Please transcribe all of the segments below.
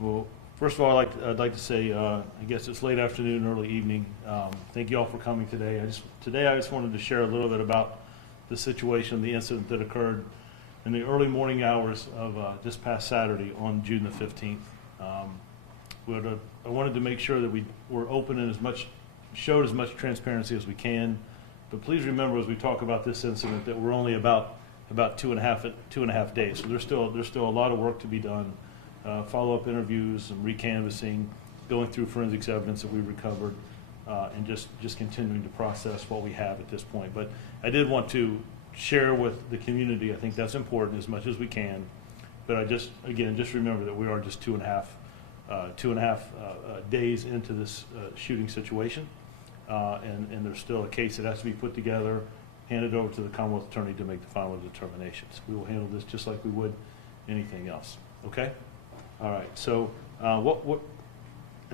Well, first of all, I'd like to say, I guess it's late afternoon, early evening. Thank you all for coming today. Today I just wanted to share a little bit about the situation, the incident that occurred in the early morning hours of this past Saturday on June the 15th. I wanted to make sure that we were open and showed as much transparency as we can. But please remember, as we talk about this incident, that we're only about 2.5 days. So there's still a lot of work to be done. Follow-up interviews, some recanvassing, going through forensics evidence that we recovered, and just continuing to process what we have at this point. But I did want to share with the community. I think that's important as much as we can. But just remember that we are just 2.5 days into this shooting situation, and there's still a case that has to be put together, handed over to the Commonwealth Attorney to make the final determinations. We will handle this just like we would anything else. Okay? All right. So and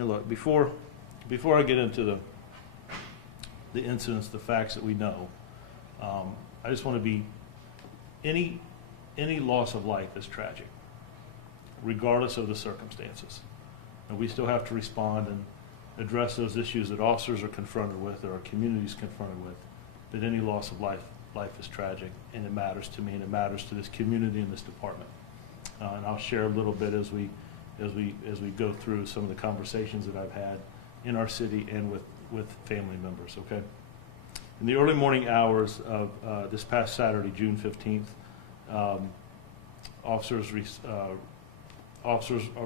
look, before I get into the incidents, the facts that we know, I just want to be any loss of life is tragic, regardless of the circumstances. And we still have to respond and address those issues that officers are confronted with, or our community is confronted with. But any loss of life is tragic, and it matters to me, and it matters to this community and this department. And I'll share a little bit as we go through some of the conversations that I've had in our city and with family members. Okay. In the early morning hours of this past Saturday, June 15th,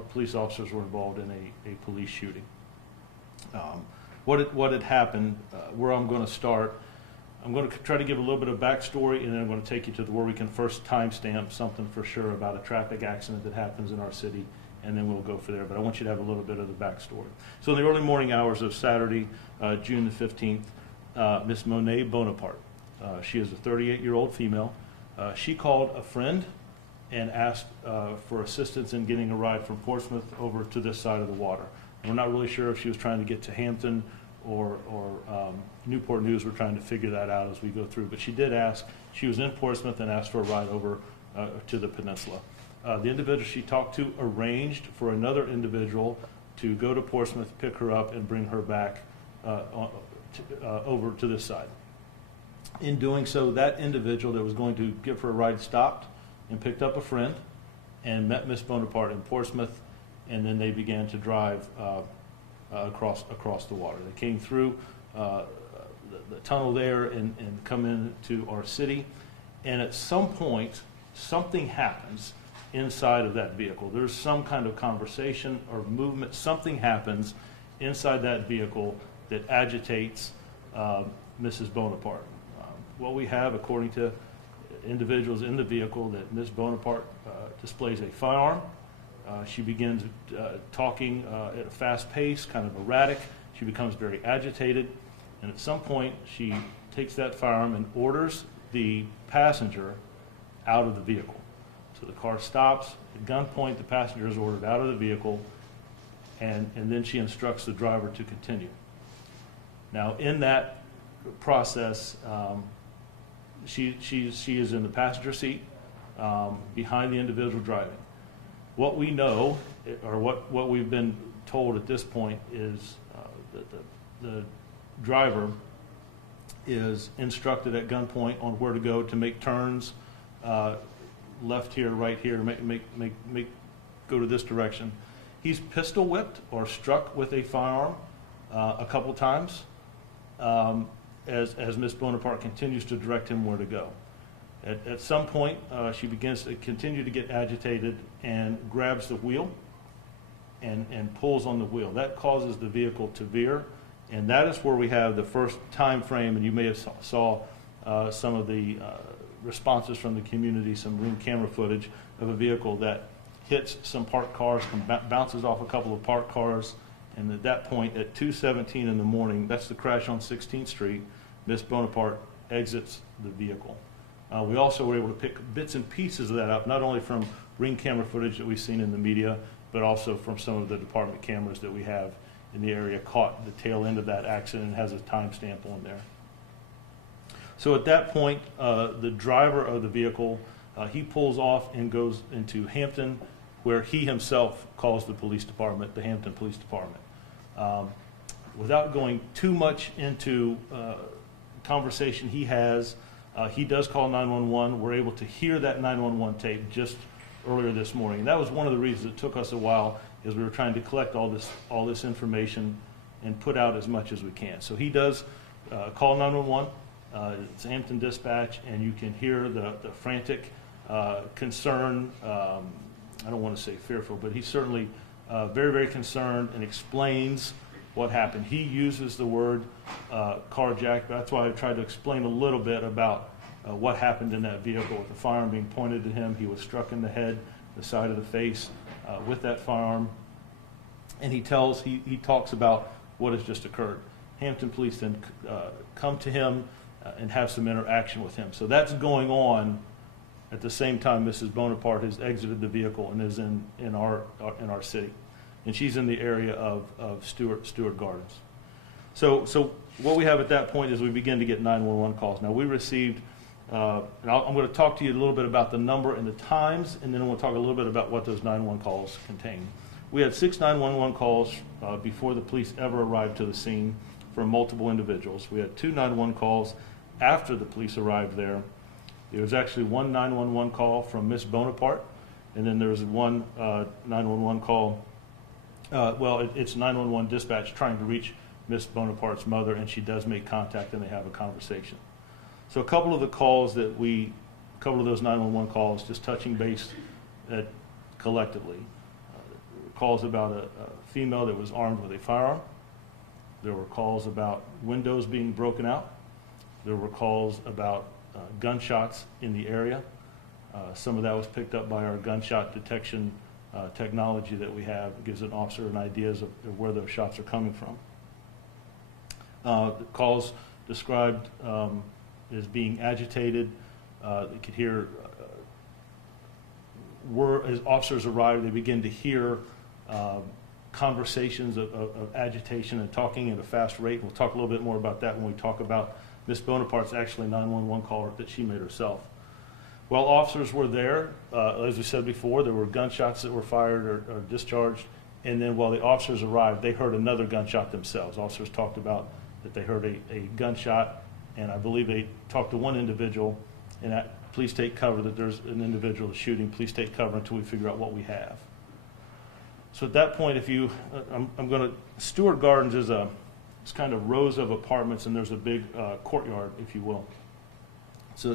police officers were involved in a police shooting. What had happened? Where I'm going to start. I'm going to try to give a little bit of backstory, and then I'm going to take you to where we can first timestamp something for sure about a traffic accident that happens in our city, and then we'll go for there. But I want you to have a little bit of the backstory. So in the early morning hours of Saturday, June the 15th, Miss Monae Bonaparte, she is a 38-year-old female. She called a friend and asked for assistance in getting a ride from Portsmouth over to this side of the water. And we're not really sure if she was trying to get to Hampton or Newport News. We're trying to figure that out as we go through. But she did ask. She was in Portsmouth and asked for a ride over to the peninsula. The individual she talked to arranged for another individual to go to Portsmouth, pick her up, and bring her back over to this side. In doing so, that individual that was going to give her a ride stopped and picked up a friend and met Miss Bonaparte in Portsmouth, and then they began to drive across the water. They came through the tunnel there and come into our city, and at some point, something happens inside of that vehicle. There's some kind of conversation or movement. Something happens inside that vehicle that agitates Mrs. Bonaparte. What we have, according to individuals in the vehicle, that Ms. Bonaparte displays a firearm. She begins talking at a fast pace, kind of erratic. She becomes very agitated, and at some point she takes that firearm and orders the passenger out of the vehicle. So the car stops. At gunpoint, the passenger is ordered out of the vehicle, and then she instructs the driver to continue. Now, in that process, she is in the passenger seat behind the individual driving. What we know, or what we've been told at this point, is that the driver is instructed at gunpoint on where to go to make turns, left here, right here, go to this direction. He's pistol whipped or struck with a firearm a couple times as Miss Bonaparte continues to direct him where to go. At some point, she begins to continue to get agitated and grabs the wheel and pulls on the wheel. That causes the vehicle to veer, and that is where we have the first time frame, and you may have saw some of the responses from the community, some room camera footage of a vehicle that hits some parked cars, bounces off a couple of parked cars, and at that point, at 2:17 in the morning, that's the crash on 16th Street, Miss Bonaparte exits the vehicle. We also were able to pick bits and pieces of that up, not only from ring camera footage that we've seen in the media, but also from some of the department cameras that we have in the area, caught the tail end of that accident and has a timestamp on there. So at that point, the driver of the vehicle, he pulls off and goes into Hampton, where he himself calls the police department, the Hampton Police Department. Without going too much into conversation he has, he does call 911. We're able to hear that 911 tape just earlier this morning. And that was one of the reasons it took us a while, is we were trying to collect all this information and put out as much as we can. So he does call 911. It's Hampton Dispatch, and you can hear the frantic concern. I don't want to say fearful, but he's certainly very, very concerned and explains what happened. He uses the word carjacked. That's why I tried to explain a little bit about what happened in that vehicle with the firearm being pointed at him. He was struck in the head, the side of the face with that firearm. And he talks about what has just occurred. Hampton Police then come to him and have some interaction with him. So that's going on at the same time Mrs. Bonaparte has exited the vehicle and is in our city. And she's in the area of Stewart Gardens. So what we have at that point is we begin to get 911 calls. Now we received, and I'm going to talk to you a little bit about the number and the times, and then we'll talk a little bit about what those 911 calls contain. We had 6 911 calls before the police ever arrived to the scene from multiple individuals. We had 2 911 calls after the police arrived there. There was actually 1 911 call from Miss Bonaparte, and then there was 1 911 call. It's 911 dispatch trying to reach Miss Bonaparte's mother, and she does make contact and they have a conversation. So a couple of those 911 calls, just touching base collectively. Calls about a female that was armed with a firearm. There were calls about windows being broken out. There were calls about gunshots in the area. Some of that was picked up by our gunshot detection technology that we have. It gives an officer an idea of where those shots are coming from. The calls described as being agitated. You could hear, as officers arrive, they begin to hear conversations of agitation and talking at a fast rate. We'll talk a little bit more about that when we talk about Miss Bonaparte's actually 911 call that she made herself. While officers were there, as we said before, there were gunshots that were fired or discharged, and then while the officers arrived, they heard another gunshot themselves. Officers talked about that they heard a gunshot, and I believe they talked to one individual, and that, please take cover, that there's an individual shooting, please take cover until we figure out what we have. So at that point, Stewart Gardens is it's kind of rows of apartments, and there's a big courtyard, if you will. So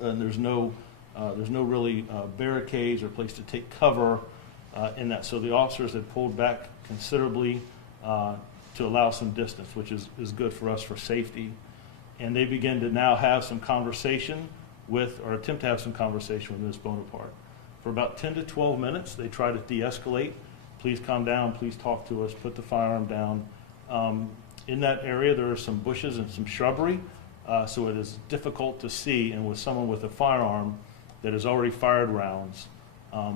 and there's no really barricades or place to take cover in that. So the officers had pulled back considerably to allow some distance, which is good for us for safety. And they begin to now have some conversation attempt to have some conversation with Ms. Bonaparte. For about 10 to 12 minutes, they try to de-escalate. Please calm down, please talk to us, put the firearm down. In that area, there are some bushes and some shrubbery, so it is difficult to see, and with someone with a firearm that has already fired rounds,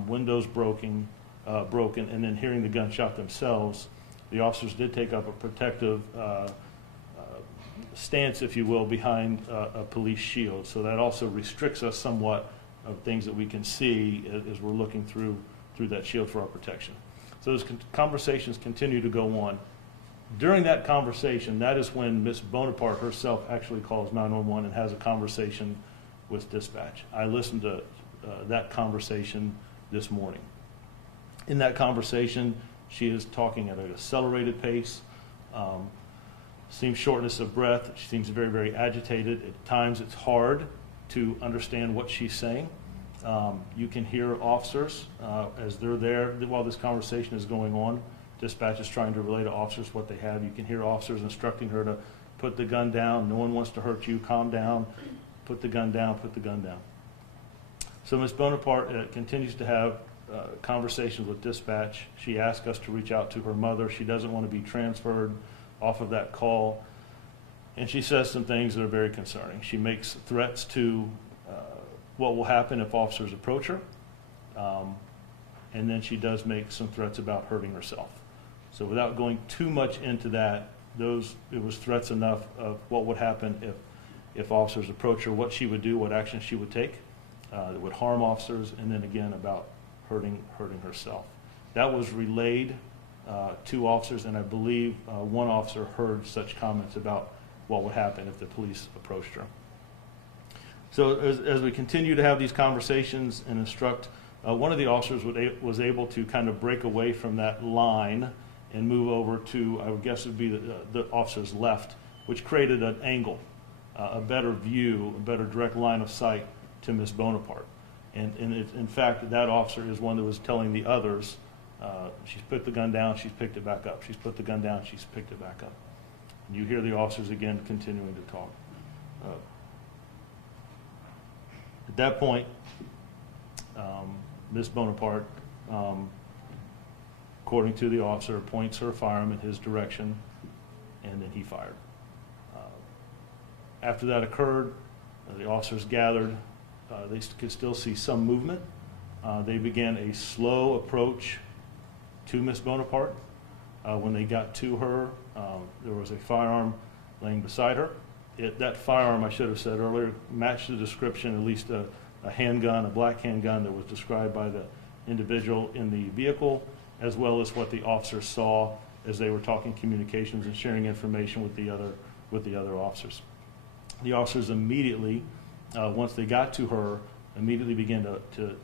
windows broken, and then hearing the gunshot themselves, the officers did take up a protective stance, if you will, behind a police shield. So that also restricts us somewhat of things that we can see as we're looking through that shield for our protection. So those conversations continue to go on. During that conversation, that is when Miss Bonaparte herself actually calls 911 and has a conversation with dispatch. I listened to that conversation this morning. In that conversation, she is talking at an accelerated pace, seems shortness of breath. She seems very, very agitated. At times, it's hard to understand what she's saying. You can hear officers as they're there while this conversation is going on. Dispatch is trying to relay to officers what they have. You can hear officers instructing her to put the gun down. No one wants to hurt you. Calm down. Put the gun down. Put the gun down. So Ms. Bonaparte continues to have conversations with dispatch. She asks us to reach out to her mother. She doesn't want to be transferred off of that call. And she says some things that are very concerning. She makes threats to what will happen if officers approach her. And then she does make some threats about hurting herself. So without going too much into that, it was threats enough of what would happen if officers approach her, what she would do, what action she would take that would harm officers, and then again about hurting herself. That was relayed to officers, and I believe one officer heard such comments about what would happen if the police approached her. So as we continue to have these conversations and instruct, one of the officers was able to kind of break away from that line and move over to, I would guess it would be the officer's left, which created an angle, a better view, a better direct line of sight to Miss Bonaparte. And in fact, that officer is one that was telling the others, she's put the gun down, she's picked it back up. She's put the gun down, she's picked it back up. And you hear the officers again continuing to talk. At that point, Miss Bonaparte, according to the officer, points her firearm in his direction, and then he fired. After that occurred, the officers gathered. They could still see some movement. They began a slow approach to Miss Bonaparte. When they got to her, there was a firearm laying beside her. That firearm, I should have said earlier, matched the description, at least a handgun, a black handgun that was described by the individual in the vehicle, as well as what the officers saw as they were talking communications and sharing information with the other officers. The officers immediately, once they got to her, immediately began to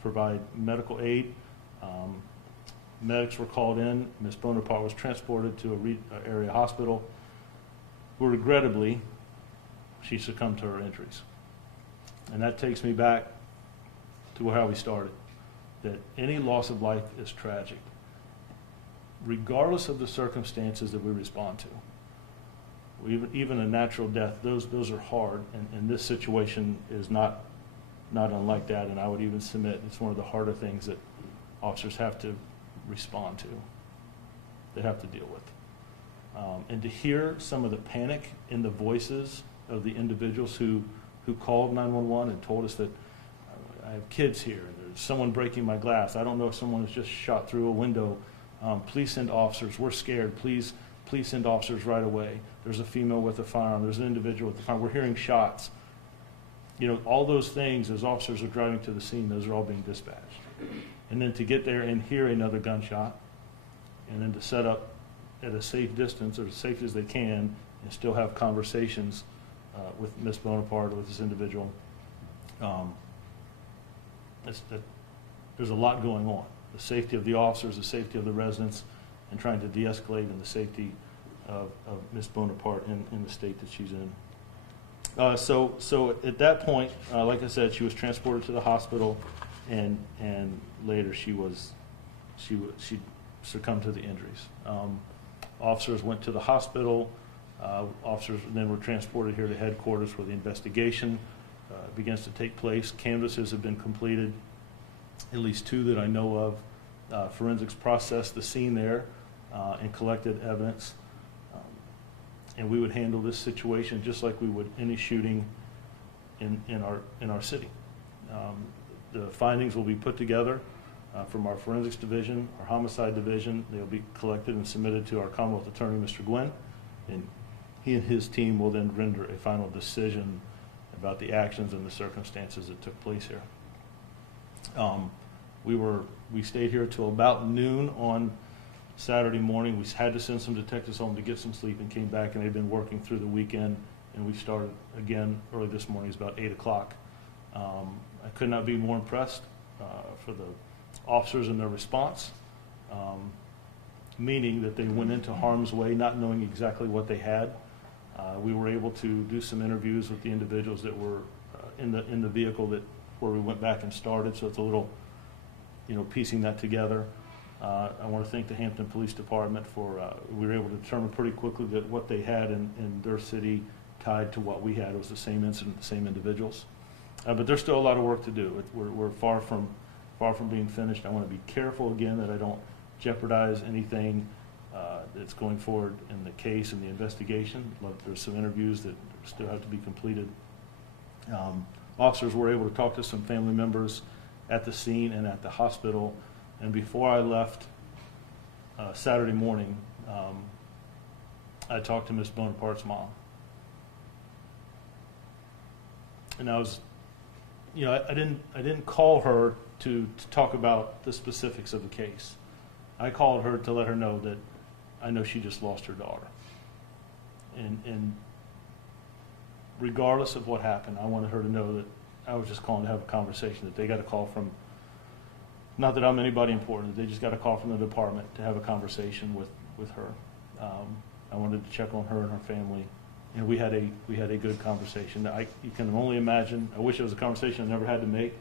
provide medical aid. Medics were called in. Miss Bonaparte was transported to an area hospital, where regrettably, she succumbed to her injuries. And that takes me back to how we started, that any loss of life is tragic, regardless of the circumstances that we respond to. Even a natural death, those are hard, and this situation is not unlike that, and I would even submit it's one of the harder things that officers have to respond to, they have to deal with. And to hear some of the panic in the voices of the individuals who called 911 and told us that I have kids here, there's someone breaking my glass, I don't know if someone has just shot through a window, please send officers, we're scared, please send officers right away. There's a female with a firearm, there's an individual with a firearm, we're hearing shots. All those things, as officers are driving to the scene, those are all being dispatched. And then to get there and hear another gunshot, and then to set up at a safe distance, or as safe as they can, and still have conversations with Miss Bonaparte, or with this individual. There's a lot going on. The safety of the officers, the safety of the residents, and trying to de-escalate, and the safety of Miss Bonaparte in the state that she's in. So at that point, like I said, she was transported to the hospital, and later she succumbed to the injuries. Officers went to the hospital. Officers then were transported here to headquarters where the investigation begins to take place. Canvases have been completed, at least 2 that I know of. Forensics processed the scene there and collected evidence. And we would handle this situation just like we would any shooting in our city. The findings will be put together from our forensics division, our homicide division. They'll be collected and submitted to our Commonwealth Attorney, Mr. Gwynn, and he and his team will then render a final decision about the actions and the circumstances that took place here. We stayed here till about noon on Saturday morning. We had to send some detectives home to get some sleep, and came back, and they've been working through the weekend, and we started again early this morning. It's about 8 o'clock. I could not be more impressed for the officers and their response, meaning that they went into harm's way not knowing exactly what they had. We were able to do some interviews with the individuals that were in the vehicle where we went back and started, so it's a little, piecing that together. I want to thank the Hampton Police Department for, we were able to determine pretty quickly that what they had in their city tied to what we had. It was the same incident, the same individuals. But there's still a lot of work to do. We're far from being finished. I want to be careful again that I don't jeopardize anything that's going forward in the case and the investigation. There's some interviews that still have to be completed. Officers were able to talk to some family members at the scene and at the hospital. And before I left Saturday morning, I talked to Miss Bonaparte's mom. And I was, I didn't call her to talk about the specifics of the case. I called her to let her know that I know she just lost her daughter. And regardless of what happened, I wanted her to know that I was just calling to have a conversation, that they got a call from, not that I'm anybody important, they just got a call from the department to have a conversation with her. I wanted to check on her and her family, and we had a good conversation. You can only imagine, I wish it was a conversation I never had to make,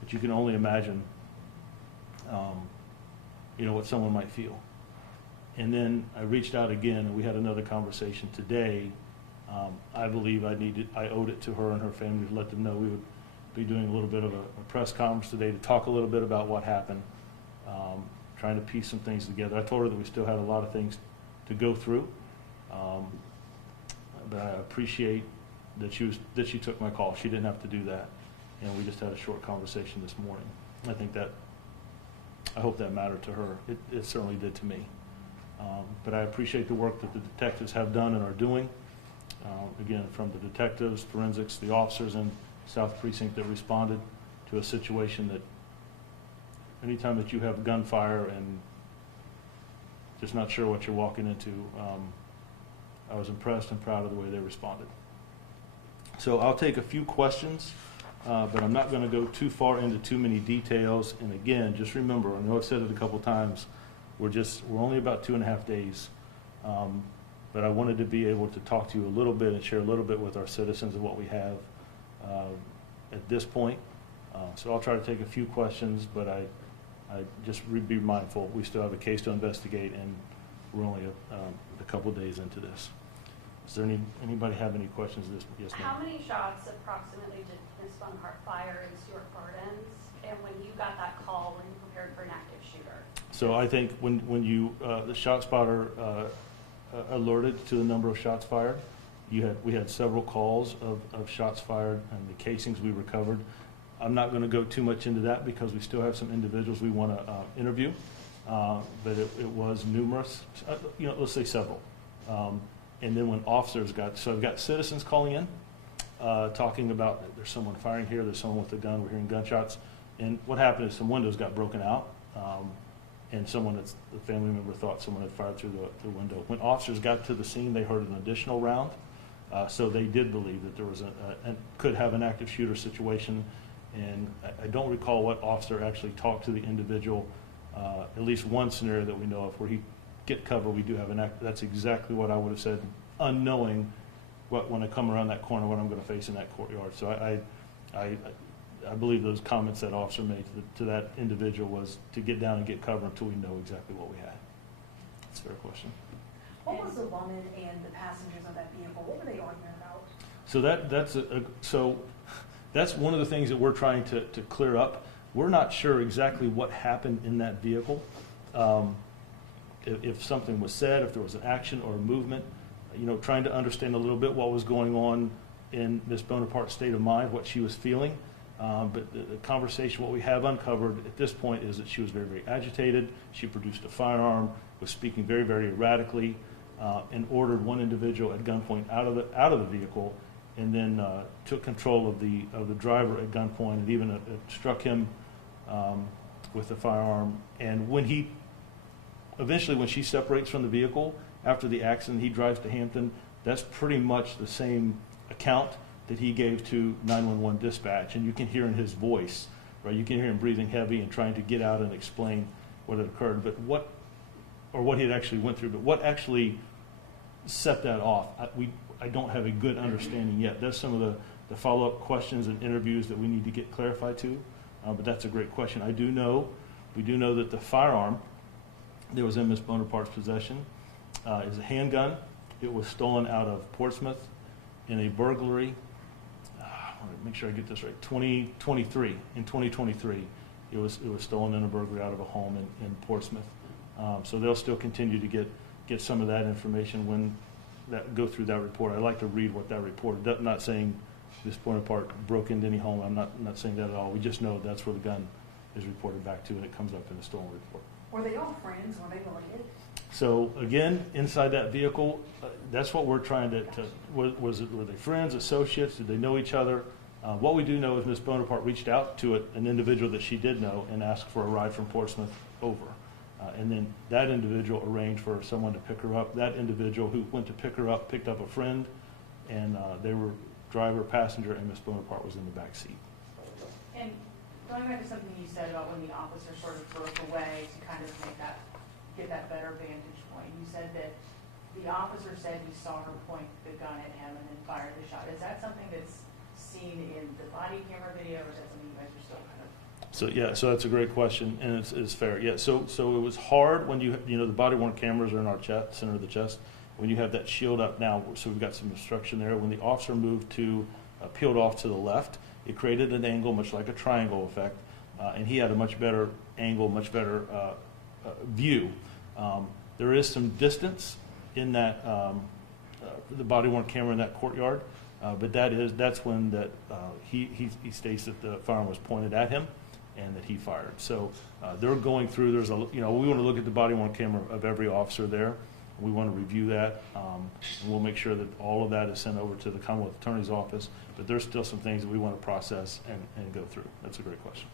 but you can only imagine what someone might feel. And then I reached out again, and we had another conversation today. I believe I owed it to her and her family to let them know we would be doing a little bit of a press conference today to talk a little bit about what happened, trying to piece some things together. I told her that we still had a lot of things to go through, but I appreciate that she took my call. She didn't have to do that, and we just had a short conversation this morning. I hope that mattered to her. It certainly did to me. But I appreciate the work that the detectives have done and are doing. Again, from the detectives, forensics, the officers in South Precinct that responded to a situation that anytime that you have gunfire and just not sure what you're walking into, I was impressed and proud of the way they responded. So I'll take a few questions, but I'm not going to go too far into too many details. And again, just remember, I know I've said it a couple times, we're only about 2.5 days. But I wanted to be able to talk to you a little bit and share a little bit with our citizens of what we have at this point. So I'll try to take a few questions, but I just be mindful. We still have a case to investigate, and we're only a couple days into this. Is there anybody have any questions? Yes, ma'am. How many shots approximately did Ms. Bonaparte fire in Stuart Gardens? And when you got that call, were you prepared for an active shooter? So I think when you the shot spotter alerted to the number of shots fired, we had several calls of shots fired and the casings we recovered. I'm not going to go too much into that because we still have some individuals we want to interview, but it was numerous, let's say several. And then when officers so I've got citizens calling in, talking about there's someone firing here, there's someone with a gun, we're hearing gunshots. And what happened is some windows got broken out, and the family member thought someone had fired through the window. When officers got to the scene, they heard an additional round, so they did believe that there was could have an active shooter situation. And I don't recall what officer actually talked to the individual. At least one scenario that we know of where he get cover, we do have an act. That's exactly what I would have said, unknowing when I come around that corner, what I'm going to face in that courtyard. So I believe those comments that officer made to that individual was to get down and get cover until we know exactly what we had. That's a fair question. What was the woman and the passengers of that vehicle? What were they arguing about? So that's one of the things that we're trying to clear up. We're not sure exactly what happened in that vehicle. If something was said, if there was an action or a movement, trying to understand a little bit what was going on in Ms. Bonaparte's state of mind, what she was feeling. But the conversation, what we have uncovered at this point is that she was very, very agitated. She produced a firearm, was speaking very, very erratically, and ordered one individual at gunpoint out of the vehicle, and then took control of the driver at gunpoint, and even struck him with the firearm. And when she separates from the vehicle after the accident, he drives to Hampton. That's pretty much the same account that he gave to 911 dispatch, and you can hear in his voice, right? You can hear him breathing heavy and trying to get out and explain what had occurred, but what he had actually went through. But what actually set that off, I don't have a good understanding yet. That's some of the follow-up questions and interviews that we need to get clarified to. But that's a great question. We do know that the firearm that was in Ms. Bonaparte's possession is a handgun. It was stolen out of Portsmouth in a burglary. I want to make sure I get this right. 2023. In 2023, it was stolen in a burglary out of a home in Portsmouth. So they'll still continue to get some of that information when go through that report. I like to read what that report. I'm not saying Ms. Bonaparte broke into any home. I'm not saying that at all. We just know that's where the gun is reported back to, and it comes up in the stolen report. Were they all friends? Were they related? So again, inside that vehicle, that's what we're trying to were they friends, associates? Did they know each other? What we do know is Ms. Bonaparte reached out to an individual that she did know and asked for a ride from Portsmouth over. And then that individual arranged for someone to pick her up. That individual who went to pick her up picked up a friend, and they were driver, passenger, and Ms. Bonaparte was in the back seat. And going back to something you said about when the officer sort of broke away to kind of get that better vantage point, you said that the officer said he saw her point the gun at him and then fired the shot. Is that something that's seen in the body camera video, or is that something you guys are still kind of? So yeah, so that's a great question, and it's fair. Yeah, so it was hard when you know the body worn cameras are in our chest, center of the chest. When you have that shield up now, so we've got some obstruction there. When the officer moved to peeled off to the left, it created an angle, much like a triangle effect, and he had a much better angle, much better view. There is some distance in that the body worn camera in that courtyard, but that's when that he states that the firearm was pointed at him and that he fired. So they're going through. There's we want to look at the body worn camera of every officer there. We want to review that, and we'll make sure that all of that is sent over to the Commonwealth Attorney's Office. But there's still some things that we want to process and go through. That's a great question.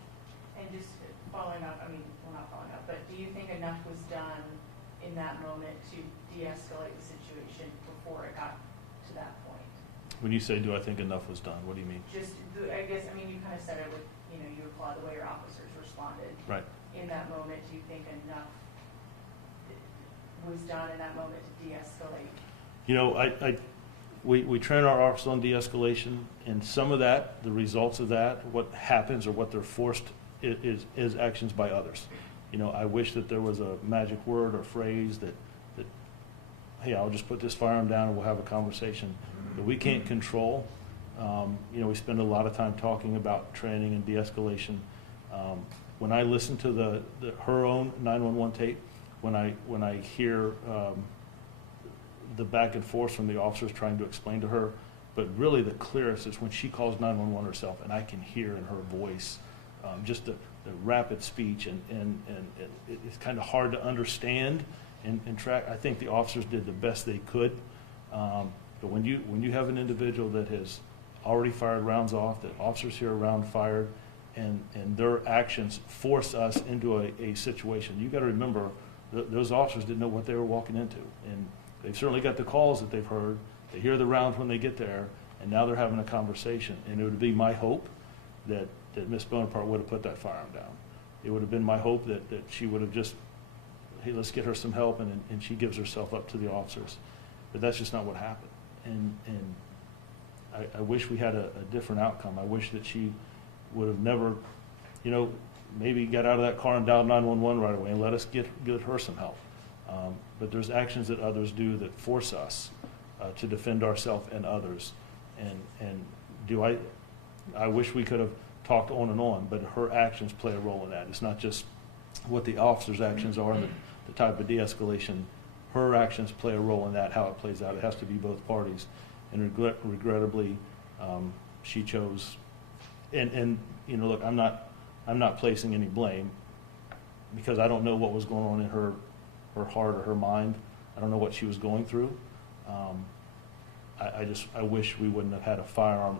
And just following up, not following up, but do you think enough was done in that moment to de-escalate the situation before it got to that point? When you say, do I think enough was done, what do you mean? I guess, you kind of said it with, you applaud the way your officers responded. Right. In that moment, do you think enough was done in that moment to de-escalate? We train our officers on de-escalation, and some of that, the results of that, what happens or what they're forced is actions by others. I wish that there was a magic word or phrase that hey, I'll just put this firearm down and we'll have a conversation. But we can't control. We spend a lot of time talking about training and de-escalation. When I listen to her own 911 tape, when I hear the back and forth from the officers trying to explain to her, but really the clearest is when she calls 911 herself, and I can hear in her voice just the rapid speech, and it's kind of hard to understand and track. I think the officers did the best they could, but when you have an individual that has already fired rounds off, that officers hear a round fired, and their actions force us into a situation. You got to remember, those officers didn't know what they were walking into, and they've certainly got the calls that they've heard. They hear the rounds when they get there, and now they're having a conversation. And it would be my hope that Miss Bonaparte would have put that firearm down. It would have been my hope that she would have just, hey, let's get her some help, and she gives herself up to the officers. But that's just not what happened. And I wish we had a different outcome. I wish that she would have never, maybe got out of that car and dialed 911 right away and let us get her some help. But there's actions that others do that force us to defend ourselves and others. And I wish we could have talked on, but her actions play a role in that. It's not just what the officer's actions are and the type of de-escalation. Her actions play a role in that, how it plays out. It has to be both parties. And regrettably, she chose. And look, I'm not placing any blame, because I don't know what was going on in her heart or her mind. I don't know what she was going through. I wish we wouldn't have had a firearm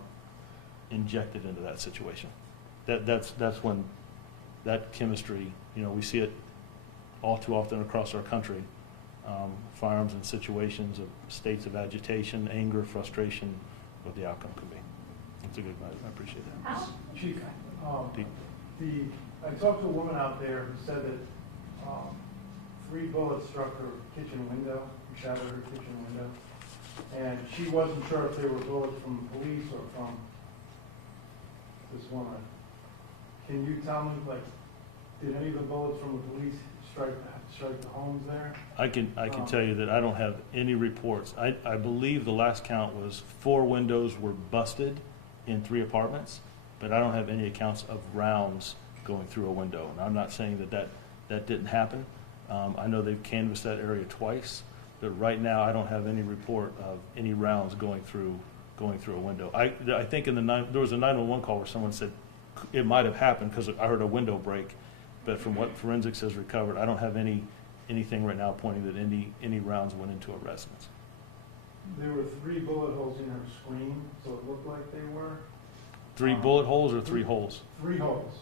injected into that situation. That's when that chemistry, we see it all too often across our country. Firearms in situations of states of agitation, anger, frustration, what the outcome could be. That's a good one. I appreciate that. How? Chief, I talked to a woman out there who said that 3 bullets struck her kitchen window, shattered her kitchen window, and she wasn't sure if they were bullets from police or from this woman. Can you tell me, did any of the bullets from the police strike the homes there? I can tell you that I don't have any reports. I believe the last count was 4 windows were busted in 3 apartments, but I don't have any accounts of rounds going through a window. And I'm not saying that didn't happen. I know they've canvassed that area twice, but right now I don't have any report of any rounds going through a window. I think there was a 911 call where someone said it might have happened because I heard a window break, but from what forensics has recovered, I don't have anything right now pointing that any rounds went into a residence. There were 3 bullet holes in her screen, so it looked like they were. 3 bullet holes or 3 holes? 3 holes,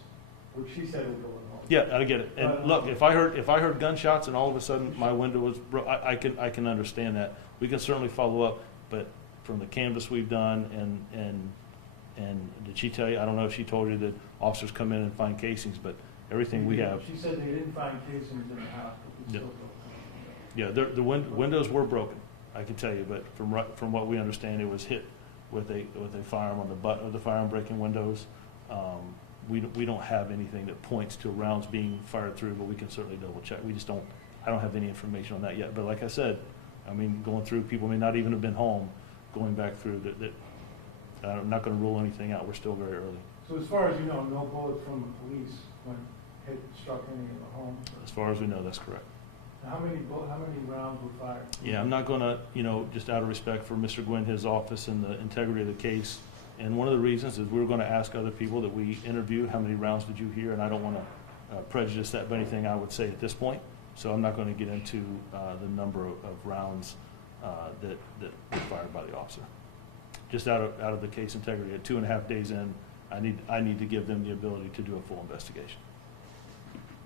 which she said were bullet holes. Yeah, I get it. And look, if I heard gunshots and all of a sudden my window was I can understand that. We can certainly follow up, but from the canvas we've done and did she tell you? I don't know if she told you that officers come in and find casings, but everything we have. She said they didn't find casings in the house, but they Yep. still built them. Yeah, the windows were broken, I can tell you, but from what we understand, it was hit with a firearm on the butt of the firearm breaking windows. We don't have anything that points to rounds being fired through, but we can certainly double check. I don't have any information on that yet. But like I said, I mean, going through, people may not even have been home, going back through that. I'm not going to rule anything out. We're still very early. So as far as you know, no bullets from the police when struck any of the homes? As far as we know, that's correct. How many rounds were fired? Yeah, I'm not going to, just out of respect for Mr. Gwynn, his office, and the integrity of the case. And one of the reasons is we were going to ask other people that we interview, how many rounds did you hear? And I don't want to prejudice that by anything I would say at this point. So I'm not going to get into the number of rounds that were fired by the officer. Just out of the case integrity, at 2.5 days in, I need to give them the ability to do a full investigation.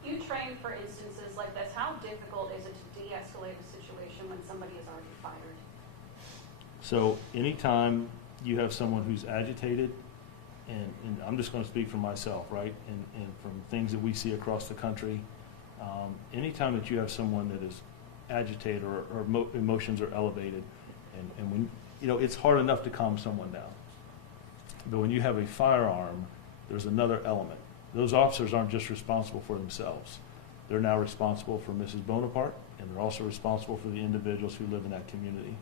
You train for instances like this. How difficult is it to de-escalate a situation when somebody is already fired? So anytime you have someone who's agitated, and I'm just going to speak for myself, right, and from things that we see across the country, anytime that you have someone that is agitated or emotions are elevated, and when, it's hard enough to calm someone down. But when you have a firearm, there's another element. Those officers aren't just responsible for themselves. They're now responsible for Mrs. Bonaparte, and they're also responsible for the individuals who live in that community.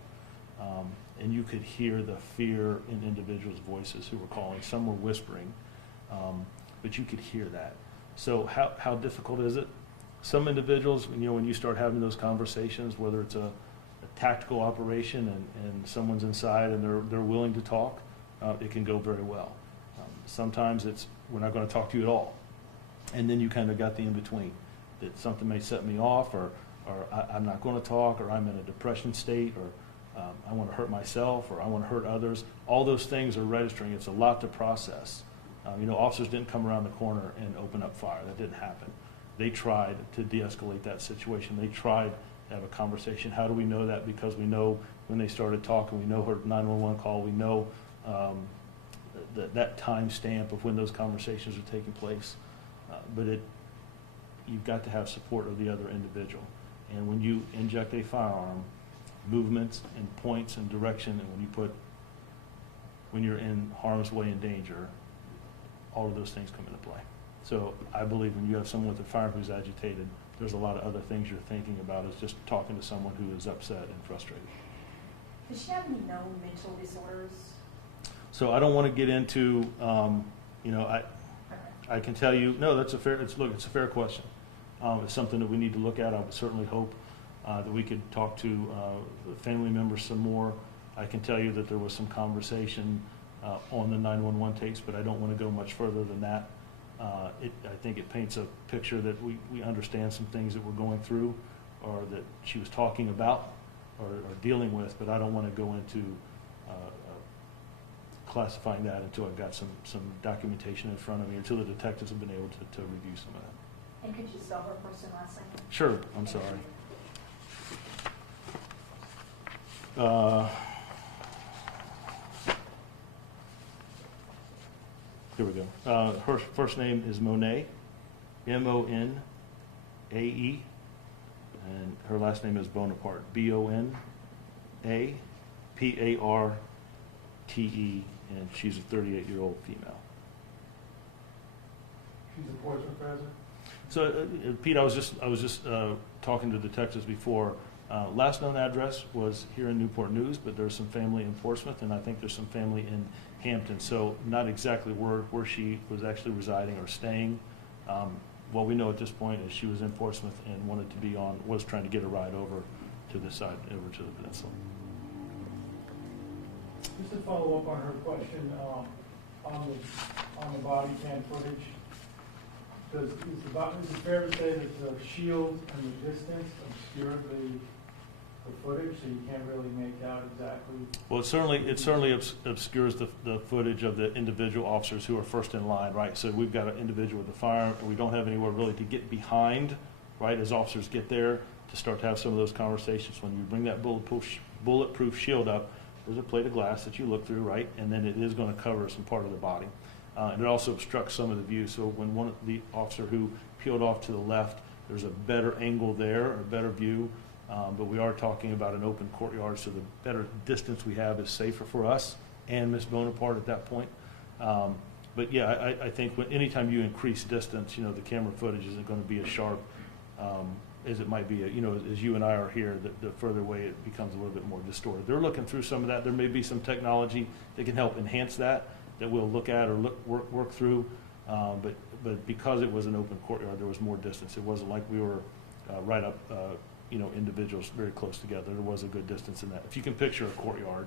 And you could hear the fear in individuals' voices who were calling. Some were whispering, but you could hear that. So how difficult is it? Some individuals, when you start having those conversations, whether it's a tactical operation and someone's inside and they're willing to talk, it can go very well. Sometimes it's, we're not going to talk to you at all. And then you kind of got the in-between, that something may set me off, or I'm not going to talk, or I'm in a depression state, or I want to hurt myself, or I want to hurt others. All those things are registering. It's a lot to process. Officers didn't come around the corner and open up fire. That didn't happen. They tried to de-escalate that situation. They tried to have a conversation. How do we know that? Because we know when they started talking, we know her 911 call, we know that time stamp of when those conversations are taking place. But you've got to have support of the other individual. And when you inject a firearm, movements and points and direction, and when you're in harm's way and danger, all of those things come into play. So I believe when you have someone with a firearm who's agitated, there's a lot of other things you're thinking about as just talking to someone who is upset and frustrated. Does she have any known mental disorders? So I don't want to get into, I can tell you, no, it's a fair question. It's something that we need to look at. I would certainly hope that we could talk to family members some more. I can tell you that there was some conversation on the 911 tapes, but I don't want to go much further than that. I think it paints a picture that we understand some things that we're going through, or that she was talking about or dealing with, but I don't want to go into classifying that until I've got some documentation in front of me, until the detectives have been able to review some of that. And could you spell her first and last name? Sure, I'm sorry. Here we go. Her first name is Monae, Monae, and her last name is Bonaparte, Bonaparte, and she's a 38-year-old female. She's a Portsmouth resident? So, Pete, I was just talking to detectives before. Last known address was here in Newport News, but there's some family in Portsmouth, and I think there's some family in Hampton. So, not exactly where she was actually residing or staying. What we know at this point is she was in Portsmouth and was trying to get a ride over to this side, over to the peninsula. Just to follow up on her question, on the body cam footage, is it fair to say that the shield and the distance obscured the footage, so you can't really make out exactly. Well, it certainly obscures the footage of the individual officers who are first in line, right? So we've got an individual with a firearm, and we don't have anywhere really to get behind, right, as officers get there to start to have some of those conversations. When you bring that bulletproof shield up, there's a plate of glass that you look through, right? And then it is going to cover some part of the body. And it also obstructs some of the view. So when one of the officer who peeled off to the left, there's a better angle there, a better view. But we are talking about an open courtyard, so the better distance we have is safer for us and Miss Bonaparte at that point. But yeah, I think anytime you increase distance, the camera footage isn't going to be as sharp as it might be, as you and I are here, the further away it becomes a little bit more distorted. They're looking through some of that. There may be some technology that can help enhance that we'll look at or work through. But because it was an open courtyard, there was more distance. It wasn't like we were right up, individuals very close together. There was a good distance in that. If you can picture a courtyard,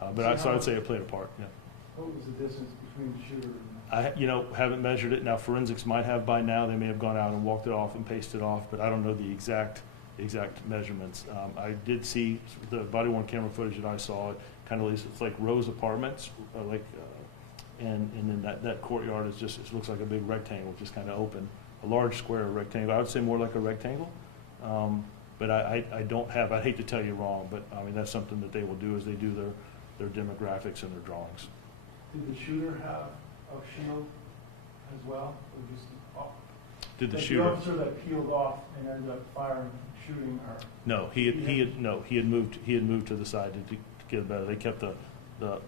so I'd say it played a part. Yeah. What was the distance between the shooter and I haven't measured it. Now forensics might have by now. They may have gone out and walked it off and pasted it off, but I don't know the exact measurements. I did see the body worn camera footage that I saw. It kind of it's like Rose Apartments, and then that courtyard is just, it looks like a big rectangle, just kind of open, a large square rectangle. I would say more like a rectangle. But I don't have, I'd hate to tell you wrong, but I mean, that's something that they will do as they do their demographics and their drawings. Did the shooter have a shield as well, or just Did the like shooter? The officer that peeled off and ended up shooting her? No, he had moved to the side to get better. They kept the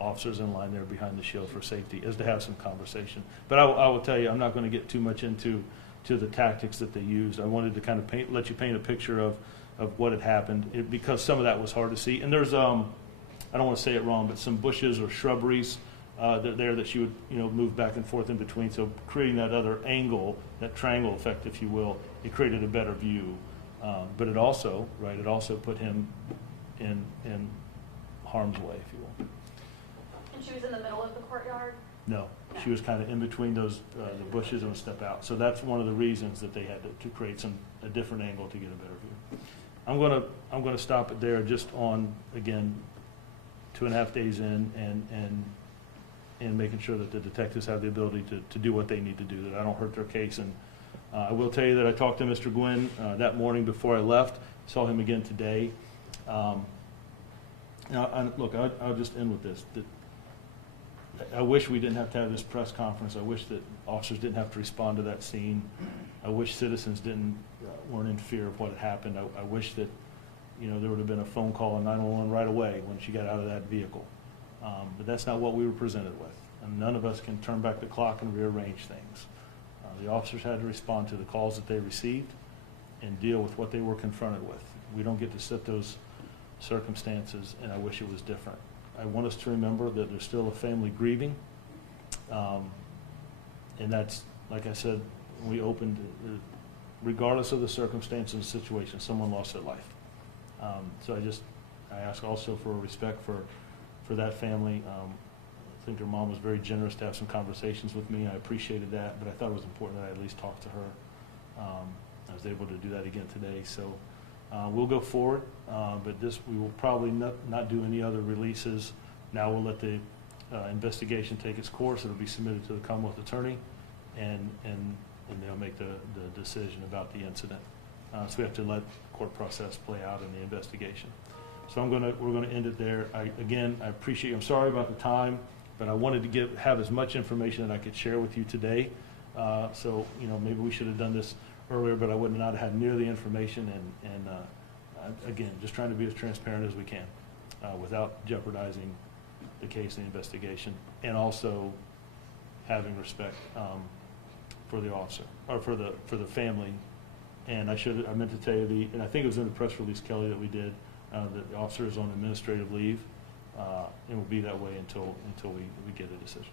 officers in line there behind the shield for safety, as to have some conversation. But I will tell you, I'm not going to get too much into the tactics that they used. I wanted to kind of let you paint a picture of what had happened, because some of that was hard to see. And there's I don't want to say it wrong, but some bushes or shrubberies there that she would move back and forth in between. So creating that other angle, that triangle effect, if you will, it created a better view. But it also put him in harm's way, if you will. And she was in the middle of the courtyard? No, she was kind of in between those the bushes and a step out. So that's one of the reasons that they had to create a different angle to get a better view. I'm gonna stop it there, just on, again, 2.5 days in, and making sure that the detectives have the ability to do what they need to do, that I don't hurt their case. And I will tell you that I talked to Mr. Gwynn that morning before I left. Saw him again today. Now, look, I'll just end with this. I wish we didn't have to have this press conference. I wish that officers didn't have to respond to that scene. I wish citizens weren't in fear of what had happened. I wish that there would have been a phone call on 911 right away when she got out of that vehicle. But that's not what we were presented with. And none of us can turn back the clock and rearrange things. The officers had to respond to the calls that they received and deal with what they were confronted with. We don't get to set those circumstances, and I wish it was different. I want us to remember that there's still a family grieving. And that's, like I said, when we opened, regardless of the circumstance and the situation, someone lost their life. So I ask also for respect for that family. I think her mom was very generous to have some conversations with me. I appreciated that, but I thought it was important that I at least talk to her. I was able to do that again today. So we'll go forward, but we will probably not do any other releases. Now we'll let the investigation take its course. It'll be submitted to the Commonwealth Attorney, and they'll make the decision about the incident. So we have to let the court process play out in the investigation. So we're gonna end it there. I appreciate you. I'm sorry about the time, but I wanted to have as much information that I could share with you today. So maybe we should have done this earlier, but I would not have had near the information. And again, just trying to be as transparent as we can, without jeopardizing the case and the investigation, and also having respect for the officer, or for the family. And I meant to tell you and I think it was in the press release, Kelly, that we did, that the officer is on administrative leave, and will be that way until we get a decision.